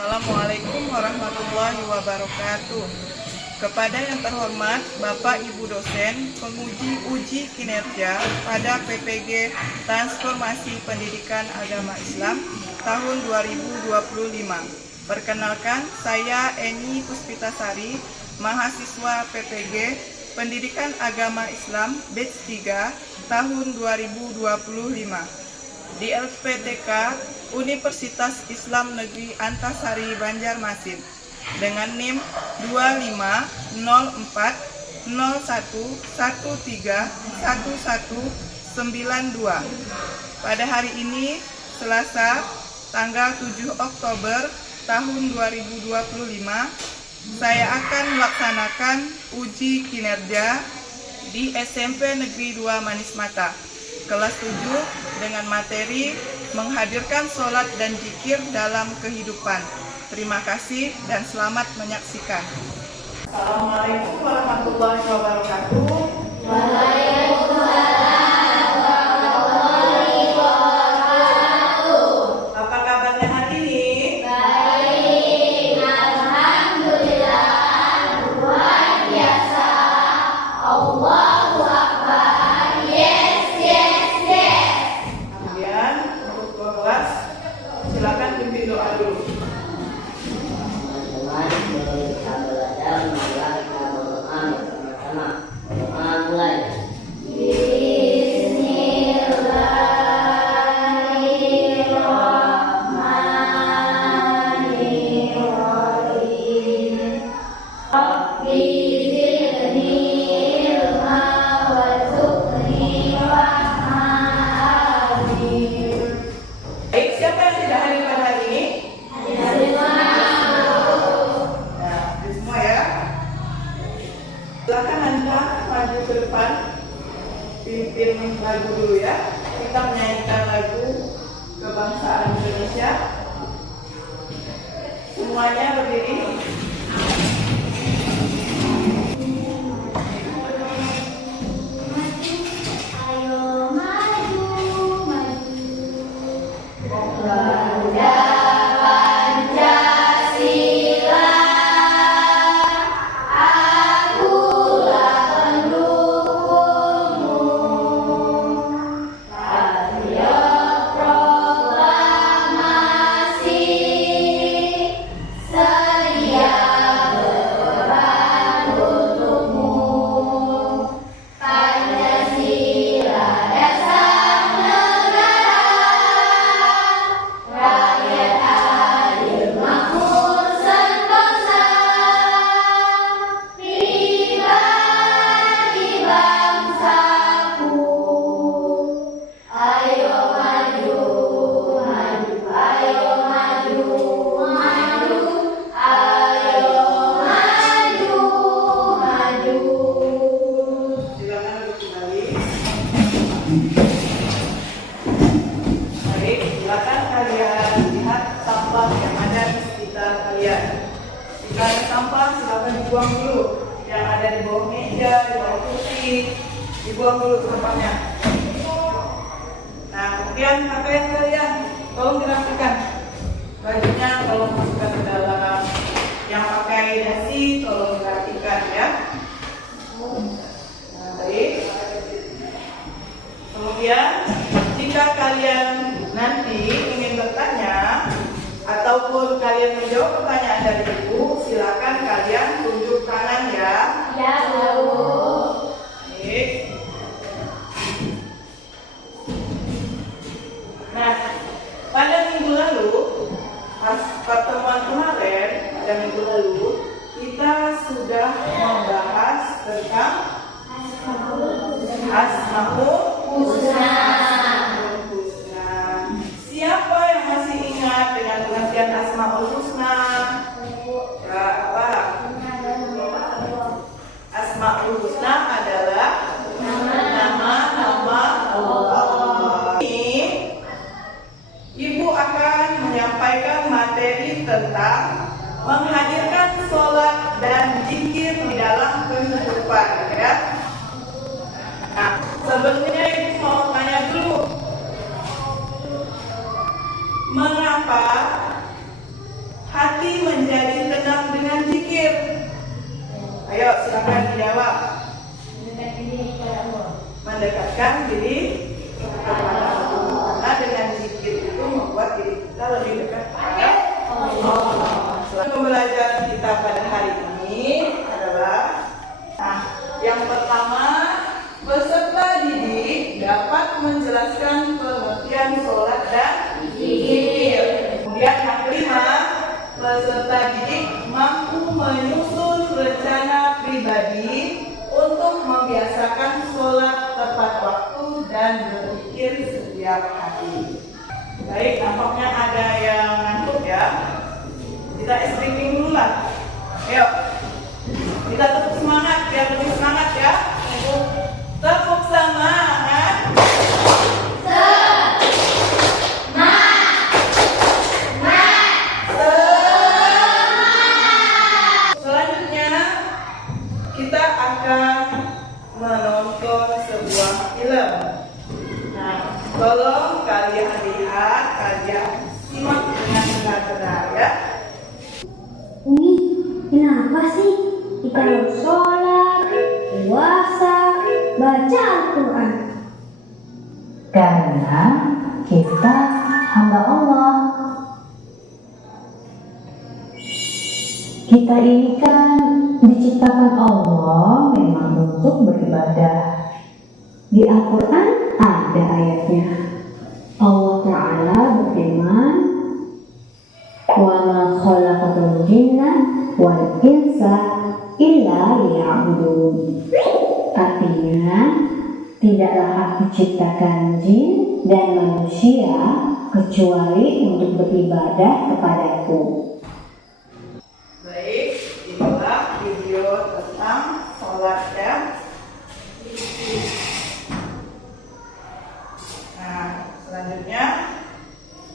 Assalamualaikum warahmatullahi wabarakatuh. Kepada yang terhormat Bapak Ibu dosen, penguji uji kinerja pada PPG Transformasi Pendidikan Agama Islam tahun 2025. Perkenalkan, saya Eni Puspitasari, mahasiswa PPG Pendidikan Agama Islam batch 3 tahun 2025 di LPTK Universitas Islam Negeri Antasari Banjarmasin dengan NIM 250401131192. Pada hari ini, Selasa, tanggal 7 Oktober tahun 2025, saya akan melaksanakan uji kinerja di SMP Negeri 2 Manis Mata, kelas 7 dengan materi menghadirkan sholat dan zikir dalam kehidupan. Terima kasih dan selamat menyaksikan. Assalamualaikum warahmatullahi wabarakatuh. Waalaikumsalam warahmatullahi wabarakatuh. Apa kabarnya hari ini? Baik, alhamdulillah, luar biasa. Allahu Akbar. Yes, yes, yes. Kemudian untuk kelas, silakan pimpin doa dulu. Teman-teman, kita belajar mengulang kita berdoa bersama-sama. Doa mulai. Bismillahirrahmanirrahim. Rabbi zidni ilma warzuqni rahma. Amin. Baik, siapa yang tidak hadir pada hari ini? Nah, di semua ya. Silakan Anda maju ke depan, pimpin lagu dulu ya. Kita menyanyikan lagu kebangsaan Indonesia. Semuanya berdiri. Ayo maju, maju. Bangga Pancasila, akulah pendukungmu. Patriot proklamasi, sedia berperang untukmu. Pancasila dasar negara, rakyat adil makmur sentosa, pribadi bangsaku. Ayo maju, maju, ayo maju, maju, ayo maju, maju. Silakan duduk kembali. Baik, silakan kalian lihat sampah yang ada di sekitar kalian. Jika ada sampah, silakan dibuang dulu. Yang ada di bawah meja, di bawah kursi, dibuang dulu sampahnya. Nah, kemudian pakaian kalian, tolong dirapikan. Bajunya tolong masukkan ke dalam. Yang pakai dasi, tolong dirapikan ya. Nah, baik. Kemudian, jika kalian nanti ingin bertanya ataupun kalian menjawab pertanyaan dari ibu, silakan kalian tunjuk tangan ya. Ya, Bu. Baik. Nah, pada minggu lalu, pas pertemuan kemarin, pada minggu lalu, kita sudah membahas tentang Asmaul Husna. Husna. Siapa yang masih ingat dengan pengertian Asmaul Husna? Ya, apa? Asmaul Husna adalah nama-nama Allah. Ini Ibu akan menyampaikan materi tentang menghadirkan sholat dan zikir di dalam kehidupan, ya. Nah, sebelumnya Ibu mau tanya dulu, mengapa hati Ayo silakan dijawab. Mendekatkan diri kepada Allah. Karena dengan zikir itu membuat diri kita lebih dekat kepada Allah. Pembelajaran kita pada hari ini adalah, yang pertama, peserta didik dapat menjelaskan pengertian sholat dan zikir. Kemudian yang kelima, peserta didik mampu menyusun rencana pribadi untuk membiasakan sholat tepat waktu dan berzikir setiap hari. Baik, nampaknya ada yang ngantuk ya. Kita briefing dulu lah. Ayo, kita tepuk semangat biar lebih semangat ya. Tepuk semangat. Selanjutnya kita akan menonton sebuah film. Nah, tolong kalian lihat, kalian simak dengan benar-benar ya. Umi, kenapa sih kita harus sholat, puasa, baca Al-Quran? Karena kita hamba Allah. Kita ini kan diciptakan Allah memang untuk beribadah. Di Al-Quran ada ayatnya. Allah Ta'ala berfirman, "Wa ma khalaqatul jinna wal insa illa liya'budun." Artinya, tidaklah aku ciptakan jin dan manusia kecuali untuk beribadah kepadaku. Baik, inilah video tentang sholat ya. Nah, selanjutnya,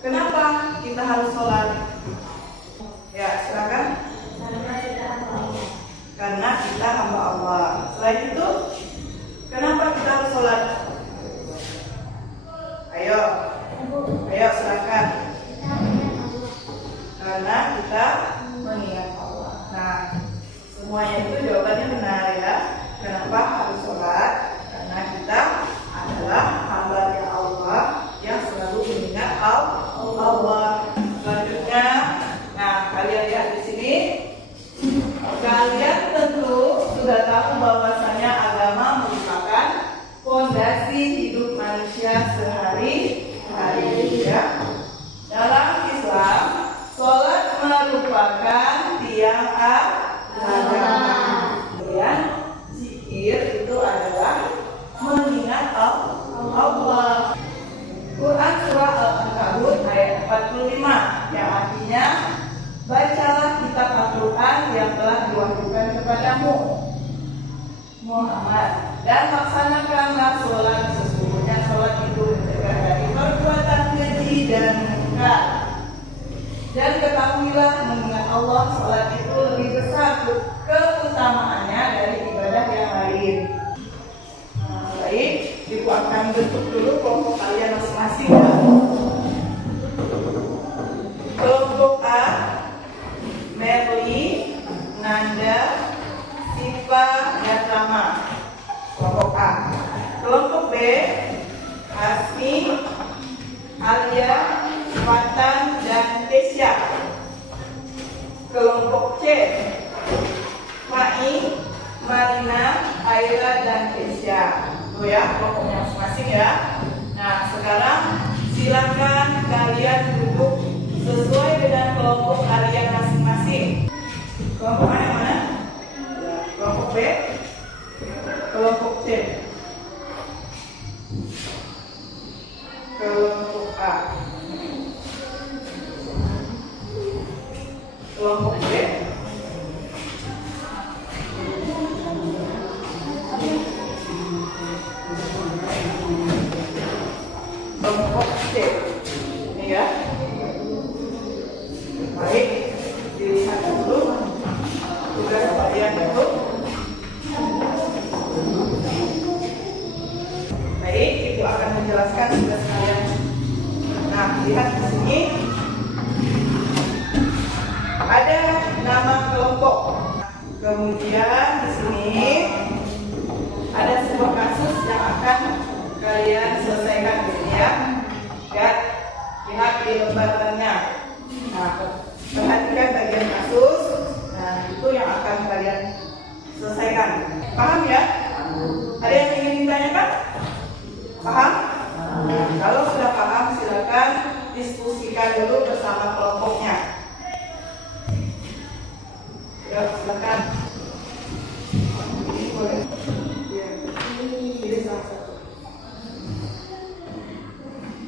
kenapa kita harus sholat? Ya, silakan. Karena kita hamba Allah. Selain itu, kenapa kita harus sholat? Ayo silakan. Karena kita mengingat Allah. Nah, semuanya itu jawabannya benar ya. Kenapa harus sholat? Karena kita adalah hamba Allah yang selalu mengingat Allah. Selanjutnya, nah kalian lihat di sini. Kalian tentu sudah tahu bahwasanya agama merupakan fondasi hidup manusia sehari-hari ya. Dalam Islam, sholat merupakan tiang agama. Kemudian zikir itu adalah mengingat Allah. Quran surah Al-Ankabut ayat 45 yang artinya, bacalah kitab Al-Quran yang telah diwahyukan kepadamu Muhammad, dan laksanakanlah sholat. Sesungguhnya sholat itu mencegah dari perbuatan keji dan munkar. Dan ketahuilah, mengingat Allah, sholat itu lebih besar keutamaannya dari ibadah yang lain. Baik, ibu akan bentuk dulu kelompok kalian masing-masing ya. Kelompok A, Merli, Nanda, Siva, dan Rama. Kelompok A. Kelompok B, Hasmi, Alia, Fatan, dan Kesya. Kelompok C, Mai, Marina, Aira, dan Kesya. Itu ya kelompoknya masing-masing ya. Nah, sekarang silakan kalian duduk sesuai dengan kelompok kalian masing-masing. Kelompok mana yang mana? Kelompok B, kelompok C, kelompok A, kelompok B, kelompok C. Ini ya. Baik, dilihat dulu tugas kalian itu. Baik, Ibu akan menjelaskan tugas kalian. Nah, lihat di sini ada nama kelompok. Kemudian di sini ada sebuah kasus yang akan kalian selesaikan di sini ya. Lihat di lembarannya. Nah, perhatikan bagian kasus. Nah, itu yang akan kalian selesaikan. Paham ya? Ada yang ingin ditanyakan? Paham? Kalau sudah paham, silakan diskusikan dulu bersama kelompoknya. Ya, silakan. Ini boleh. Ya, ini salah satu.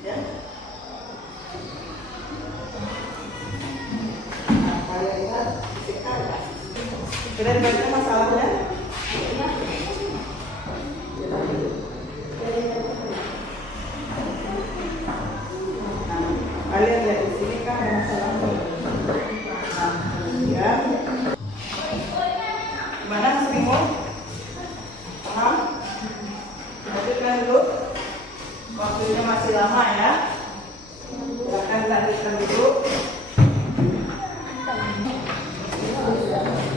Ya. Nah, kalian lihat sekarang. Kalian baca masalahnya? Kalian lihat di sini kan ada masalahnya. Ya. Gimana Mas Paham? Lanjutkan dulu. Waktunya masih lama ya. Silakan lanjutkan dulu.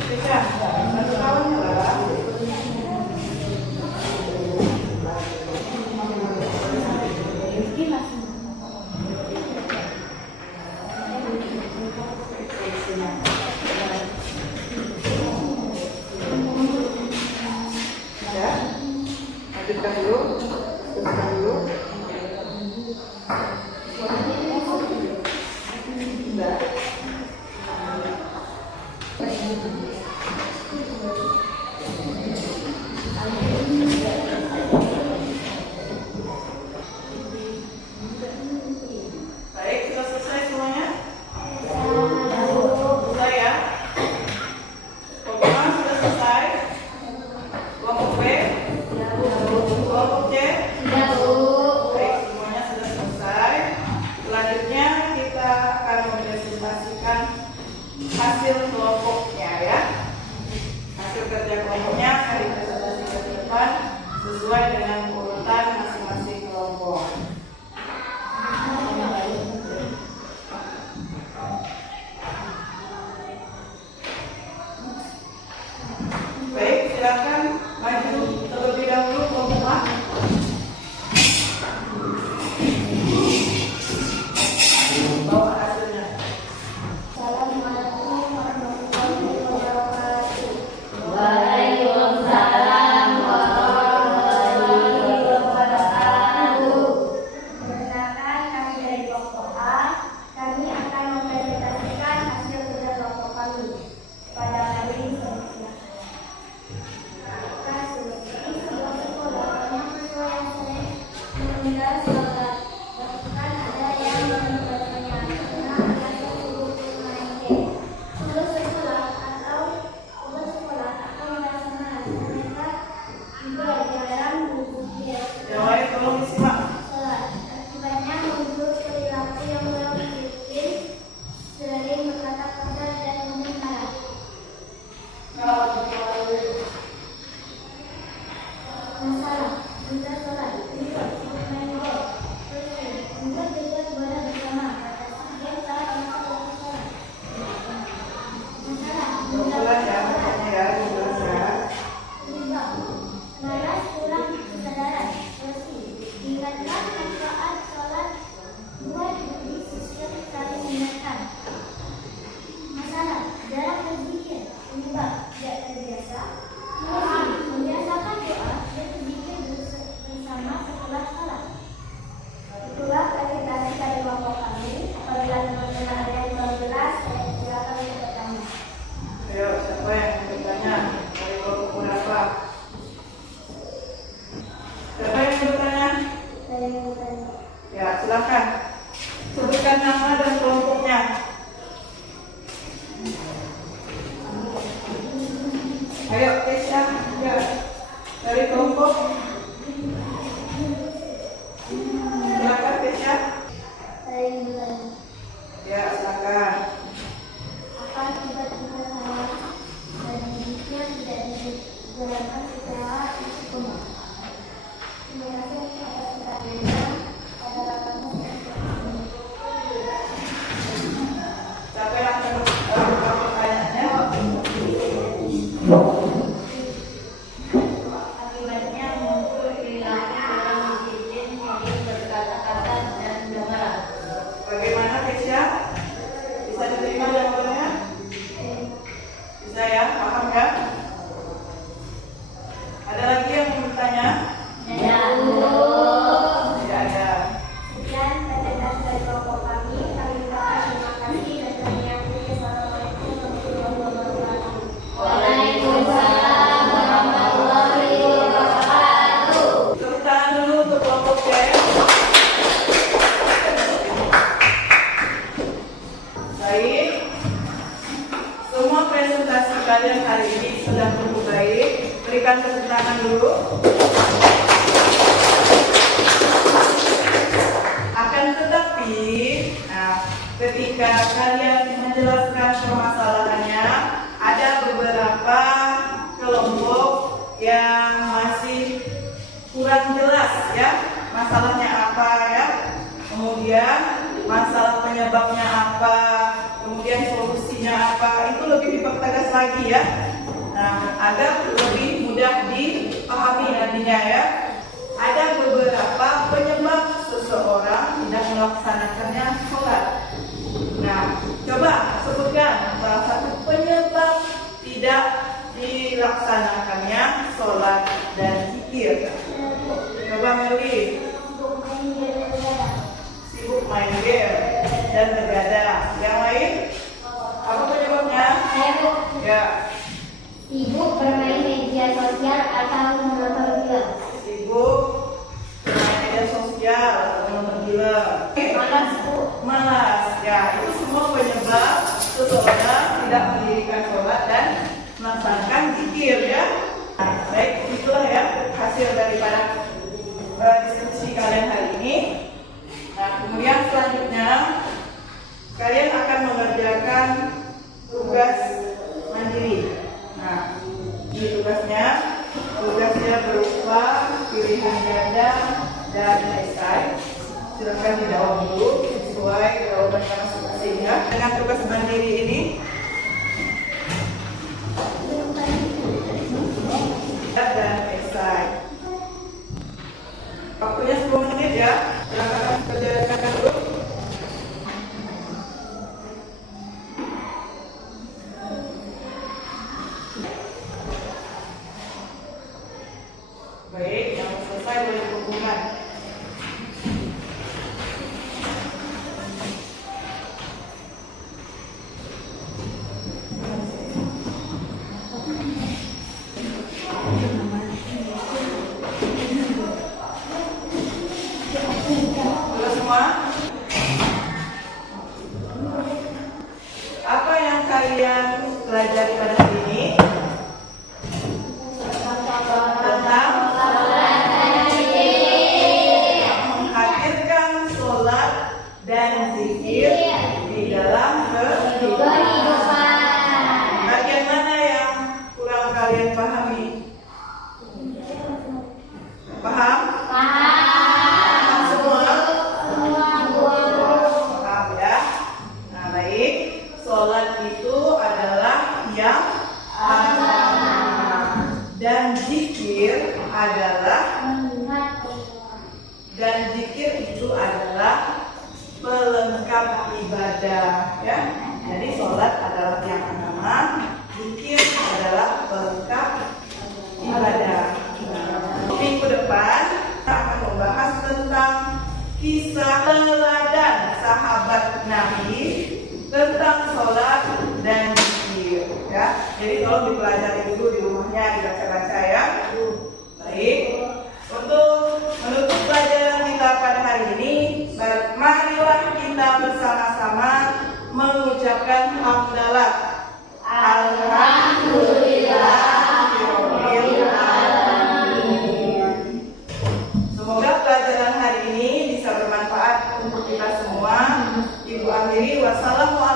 Bisa, satu kawan lah. Ya, lanjutkan dulu, teruskan dulu. Sudah. Baik, sudah selesai semuanya? Sudah ya? Kelompok A sudah selesai? Kelompok B? Kelompok C? Baik, semuanya sudah selesai. Selanjutnya kita akan mempresentasikan hasil kelompoknya ya. Hasil kerja kelompoknya akan dipresentasikan ke depan sesuai dengan urutan masing-masing kelompok. Baik, silakan maju terlebih dahulu kelompok A. Bawa hasilnya. Waalaikumsalam warahmatullahi wabarakatuh. Perkenalkan, kami dari kelompok A. Kami akan mempresentasikan hasil kerja kelompok kami. Pada hari ini, sebelum sekolah, kami siswa yang sering menunda sholat. Bahkan ada yang menunda karena ada sibuk main game. Sebelum sekolah atau melaksanakan mereka juga jarang berpikir. Yang lain tolong disimak. Sholat akibatnya muncul perilaku yang belum disiplin, sering berkata kasar dan mungkin marah. Masalah juga sholat, juga main gol, juga tidak ibadah bersama, dia salah masa waktu sholat. Masalah juga Kebetulan ya, pokoknya ya, jelas ya. juga malas kurang kesadaran, bersih, ingatkan manfaat sholat buat diri sosial saling mengingatkan. Masalah jarang berzikir, penyebab tidak terbiasa. Membiasakan doa dan berzikir bersama setelah sholat. Itulah presentasi dari kelompok kami. Apabila teman-teman ada yang belum jelas, saya silakan untuk bertanya. Ayo, siapa yang bertanya? Dari kelompok berapa? Siapa yang bertanya? Saya yang bertanya. Ya, silakan. Sebutkan nama dan kelompoknya. Ayo, Tesya. Ya. Dari kelompok. Silakan, Tesya. Saya yang bertanya. Ya, silakan. Apa tiba-tiba salah dan hidupnya tidak dijalankan secara istiqomah. Terima kasih atas perhatiannya. Pada rakan Siapa yang akan pertanyaannya? Tapi, ketika kalian menjelaskan permasalahannya, ada beberapa kelompok yang masih kurang jelas ya, masalahnya apa ya, kemudian masalah penyebabnya apa, kemudian solusinya apa, itu lebih dipertegas lagi ya. Agar lebih mudah dipahami nantinya ya. Ada beberapa penyebab seseorang tidak melaksanakannya sholat. Coba sebutkan salah satu penyebab tidak dilaksanakannya sholat dan zikir. Coba Merli. Sibuk main game dan begadang. Yang lain? Apa penyebabnya? Ya. Sibuk bermain media sosial atau menonton film. Sibuk bermain media sosial atau menonton film. Malas. Ya, itu semua penyebab seseorang tidak mendirikan sholat dan melaksanakan zikir ya. Baik, itulah ya hasil daripada diskusi kalian hari ini. Kemudian selanjutnya kalian akan mengerjakan tugas mandiri. Ini tugasnya berupa pilihan ganda dan esai. Silakan dijawab dulu sesuai jawabannya masing-masing ya. Dengan tugas mandiri ini dan esai. Waktunya 10 menit ya. Silakan kerjakan dulu. Baik, yang selesai boleh hubungan. Sudah semua? Apa yang kalian pelajari pada hari ini? Tentang menghadirkan sholat dan zikir di dalam kehidupan. Bagian mana yang kurang kalian pahami? Paham? Paham semua? Paham ya? Baik. Sholat itu adalah yang pertama dan zikir itu adalah pelengkap ibadah ya. Jadi sholat adalah yang pertama, zikir adalah pelengkap ibadah. Minggu depan kita akan membahas tentang kisah teladan sahabat Nabi tentang sholat dan zikir ya. Jadi tolong dipelajari dulu di rumahnya, dibaca-baca ya. Baik, untuk menutup pelajaran kita pada hari ini, marilah kita bersama-sama mengucapkan hamdalah. Alhamdulillahirobbilalamin. Semoga pelajaran hari ini bisa bermanfaat untuk kita semua. Ibu akhiri, wassalamualaikum